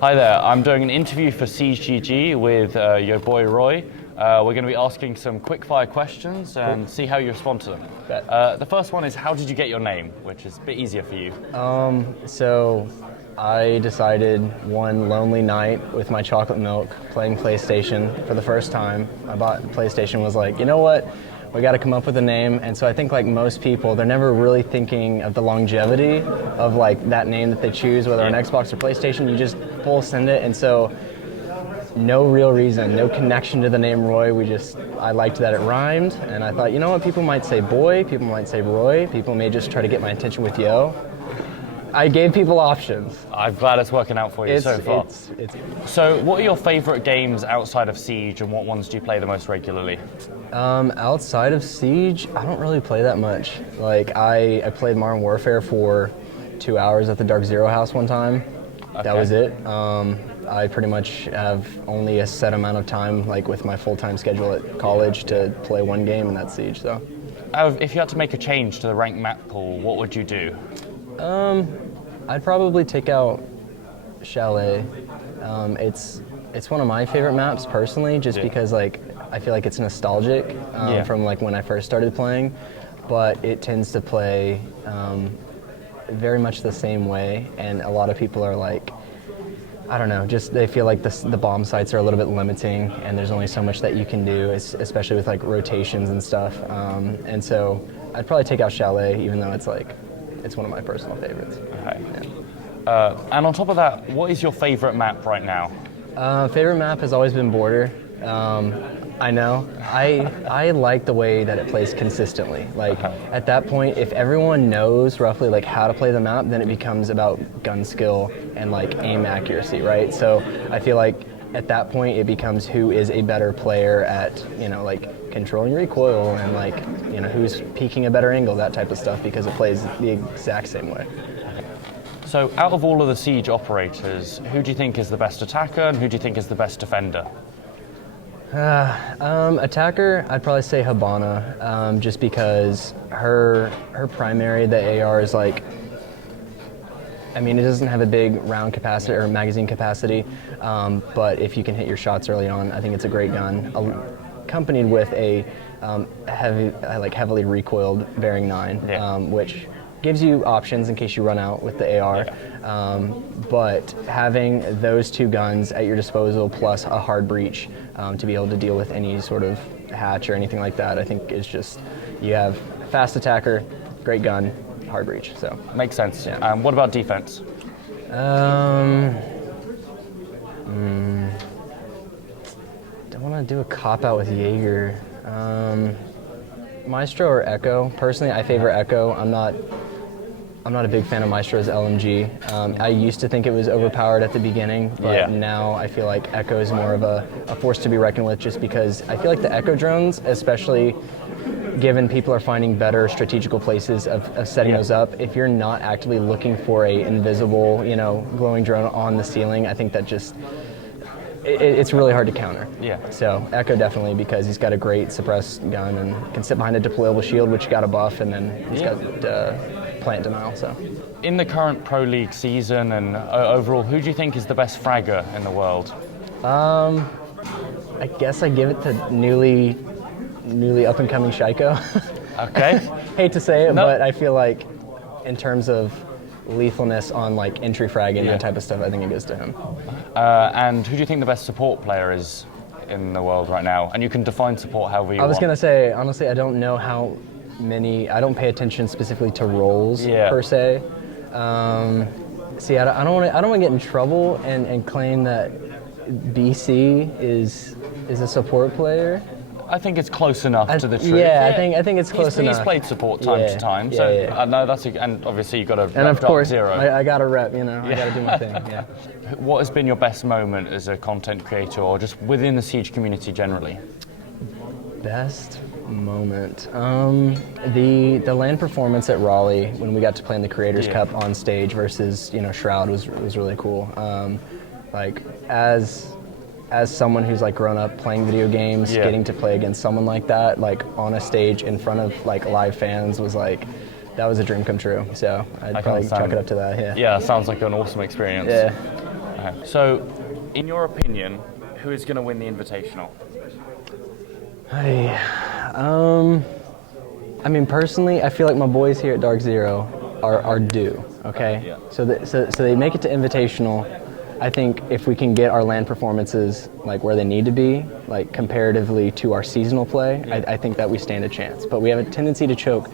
Hi there, I'm doing an interview for SiegeGG with your boy Roy. We're going to be asking some quickfire questions and see how you respond to them. The first one is, how did you get your name, which is a bit easier for you? So I decided one lonely night with my chocolate milk playing PlayStation for the first time. I bought PlayStation, was like, you know what? We got to come up with a name. And so I think, like most people, they're never really thinking of the longevity of like that name that they choose, whether on Xbox or PlayStation. You just full send it. And so no real reason, no connection to the name Roy. I liked that it rhymed, and I thought, you know what, people might say boy, people might say Roy, people may just try to get my attention with yo. I gave people options. I'm glad it's working out for you so far. So what are your favorite games outside of Siege, and what ones do you play the most regularly? Outside of Siege, I don't really play that much. Like, I played Modern Warfare for 2 hours at the DarkZero house one time. Okay. That was it. I pretty much have only a set amount of time, like with my full-time schedule at college, to play one game, and that's Siege. So, if you had to make a change to the ranked map pool, what would you do? I'd probably take out Chalet. It's one of my favorite maps personally, just because like I feel like it's nostalgic from like when I first started playing, but it tends to play very much the same way, and a lot of people are like, I don't know, just they feel like the bomb sites are a little bit limiting, and there's only so much that you can do, especially with like rotations and stuff. And so I'd probably take out Chalet, even though it's one of my personal favorites. Okay. Yeah. And on top of that, what is your favorite map right now? Favorite map has always been Border. I know. I like the way that it plays consistently. Like, at that point, if everyone knows roughly like how to play the map, then it becomes about gun skill and like aim accuracy, right? So I feel like at that point it becomes who is a better player at, you know, like controlling recoil and like, you know, who's peeking a better angle, that type of stuff, because it plays the exact same way. So out of all of the Siege operators, who do you think is the best attacker and who do you think is the best defender? Attacker, I'd probably say Habana, just because her primary, the AR, is like, I mean, it doesn't have a big round capacity or magazine capacity, but if you can hit your shots early on, I think it's a great gun, accompanied with a heavily recoiled bearing 9, which gives you options in case you run out with the AR. But having those two guns at your disposal plus a hard breach to be able to deal with any sort of hatch or anything like that, I think is just, you have fast attacker, great gun, hard breach. So makes sense. Yeah. What about defense? Don't want to do a cop out with Jaeger. Maestro or Echo? Personally, I favor Echo. I'm not a big fan of Maestro's LMG. I used to think it was overpowered at the beginning, but now I feel like Echo is more of a force to be reckoned with, just because I feel like the Echo drones, especially given people are finding better strategical places of setting those up, if you're not actively looking for a invisible, you know, glowing drone on the ceiling, I think that just, it's really hard to counter. So Echo definitely, because he's got a great suppressed gun and can sit behind a deployable shield, which got a buff, and then he's got plant denial. So, in the current Pro League season and overall, who do you think is the best fragger in the world? I guess I give it to newly up and coming Shaiko. Okay. Hate to say it, but I feel like in terms of lethalness on like entry fragging and that type of stuff, I think it goes to him. And who do you think the best support player is in the world right now? And you can define support however you want. I was gonna say, honestly, I don't know how many. I don't pay attention specifically to roles per se. See, I don't want to get in trouble and claim that BC is a support player. I think it's close enough to the truth. Yeah, I think it's close enough. He's played support time to time, so no, and obviously you've got to rep and of course, DarkZero. I got to rep, you know, I got to do my thing. Yeah. What has been your best moment as a content creator, or just within the Siege community generally? Best moment, the LAN performance at Raleigh when we got to play in the Creators Cup on stage versus, you know, Shroud was really cool. Like as someone who's like grown up playing video games, getting to play against someone like that, like on a stage in front of like live fans, was like that was a dream come true. So I'd probably chalk it up to that. Yeah. Yeah, sounds like an awesome experience. Yeah. So, in your opinion, who is going to win the Invitational? I mean, personally, I feel like my boys here at DarkZero are due. Okay. Yeah. So they make it to Invitational. I think if we can get our LAN performances like where they need to be, like comparatively to our seasonal play, I think that we stand a chance. But we have a tendency to choke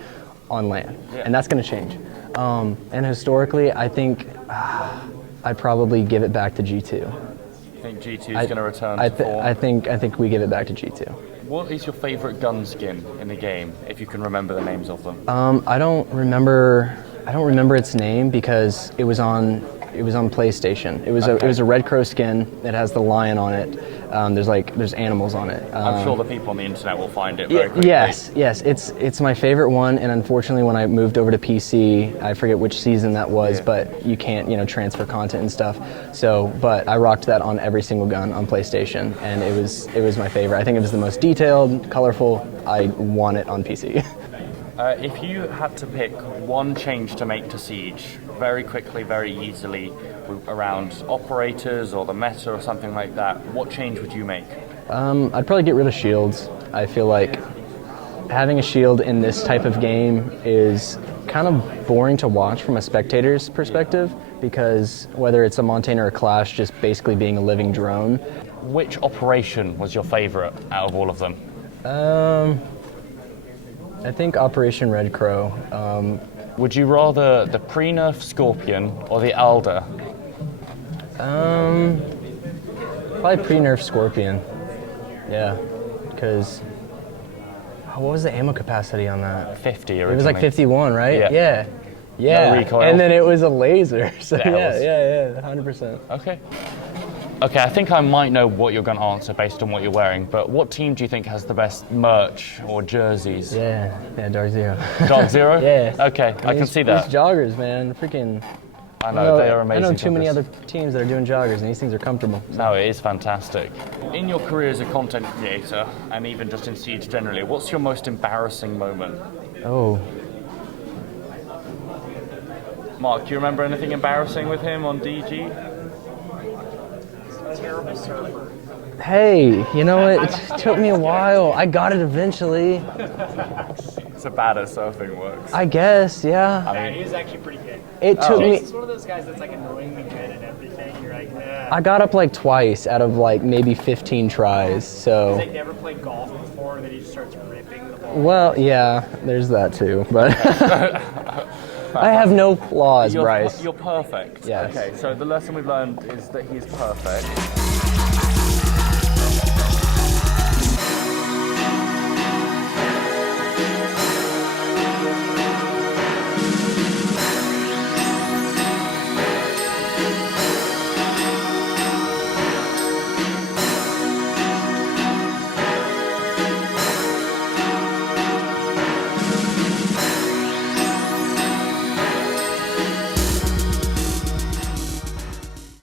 on LAN, and that's going to change. And historically, I think I'd probably give it back to G2. You think G2 is going to return to form? I think we give it back to G2. What is your favorite gun skin in the game, if you can remember the names of them? I don't remember its name because it was on PlayStation. It was a Red Crow skin. It has the lion on it. There's animals on it. I'm sure the people on the internet will find it very quickly. Yes. It's my favorite one. And unfortunately, when I moved over to PC, I forget which season that was, but you can't transfer content and stuff. So, but I rocked that on every single gun on PlayStation, and it was my favorite. I think it was the most detailed, colorful. I want it on PC. If you had to pick one change to make to Siege, very quickly, very easily, around operators or the meta or something like that, what change would you make? I'd probably get rid of shields. I feel like having a shield in this type of game is kind of boring to watch from a spectator's perspective, because whether it's a Montane or a Clash, just basically being a living drone. Which operation was your favorite out of all of them? I think Operation Red Crow. Would you rather the PRE-NERF Scorpion or the ALDA? Probably PRE-NERF Scorpion. Yeah, because what was the ammo capacity on that? 50 originally. It was like 51, right? Yeah. No recoil. And then it was a laser. So yeah, 100%. Okay, I think I might know what you're going to answer based on what you're wearing, but what team do you think has the best merch or jerseys? Yeah, DarkZero. DarkZero? Yeah. Okay, I can see that. These joggers, man, freaking... I know, they are amazing. I know too many other teams that are doing joggers, and these things are comfortable. So. No, it is fantastic. In your career as a content creator, and even just in Siege generally, what's your most embarrassing moment? Oh. Mark, do you remember anything embarrassing with him on DG? Terrible surfer. Hey, you know what? It took me a while. I got it eventually. So bad at surfing works. I guess, yeah. Yeah, he was actually pretty good. It took me. He's one of those guys that's like annoyingly good at everything. You're like, I got up like twice out of like maybe 15 tries. So. He's like never played golf before, and then he just starts ripping the ball. Well, yeah, there's that too, but. I have no flaws, Bryce. You're perfect. Yes. Okay, so the lesson we've learned is that he's perfect.